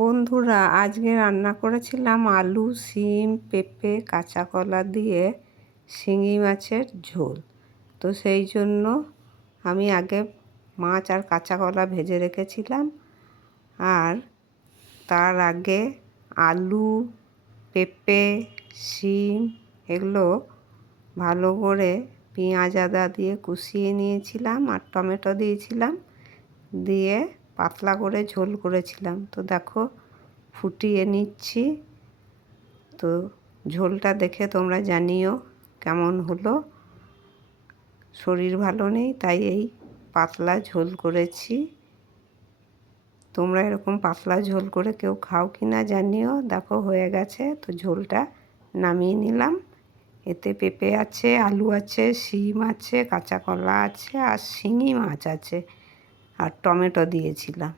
বন্ধুরা, আজকে রান্না করেছিলাম আলু, শিম, পেঁপে, কাঁচা কলা দিয়ে শিঙি মাছের ঝোল। তো সেই জন্য আমি আগে মাছ আর কাঁচা কলা ভেজে রেখেছিলাম, আর তার আগে আলু, পেঁপে, শিম এগুলো ভালো করে পেঁয়াজ আদা দিয়ে কষিয়ে নিয়েছিলাম, আর টমেটো দিয়েছিলাম, দিয়ে পাতলা করে ঝোল করেছিলাম। তো দেখো ফুটিয়ে নিচ্ছি। তো ঝোলটা দেখে তোমরা জানিও কেমন হলো। শরীর ভালো নেই, তাই এই পাতলা ঝোল করেছি। তোমরা এরকম পাতলা ঝোল করে কেউ খাও কি না জানিও। দেখো হয়ে গেছে, তো ঝোলটা নামিয়ে নিলাম। এতে পেঁপে আছে, আলু আছে, শিম আছে, কাঁচা কলা আছে, আর শিঙি মাছ আছে, আর টমেটো দিয়েছিলাম।